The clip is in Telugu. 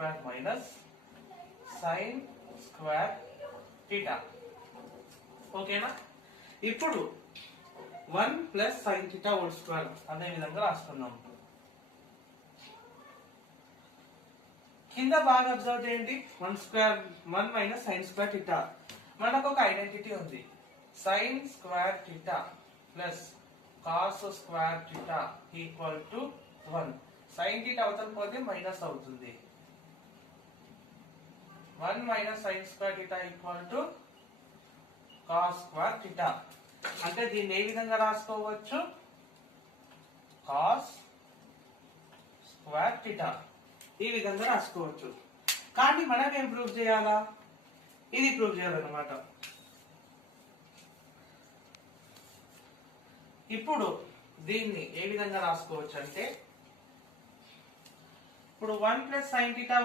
Square minus sine square theta. ఓకేనా? ఇప్పుడు 1 plus sine theta whole square అనే విధంగా రాసుకున్నాం. కింద బాగా అబ్జర్వ్ చేయండి. 1 మైనస్ సైన్ స్క్వేర్ థీటా. మనకు ఒక ఐడెంటిటీ ఉంది. Sine square theta plus cos square theta equal to 1. Sine theta అవతల పోతే మైనస్ అవుతుంది. 1 minus sine square theta equal to cos square theta. అంటే దీన్ని ఏ విధంగా రాసుకోవచ్చు? కాస్ స్క్వేర్ థీటా ఈ విధంగా రాసుకోవచ్చు. కానీ మనం ఏం ప్రూవ్ చేయాలా? ఇది ప్రూవ్ చేయాలన్నమాట. ఇప్పుడు దీన్ని ఏ విధంగా రాసుకోవచ్చు అంటే, ఇప్పుడు 1 ప్లస్ సైన్ థీటా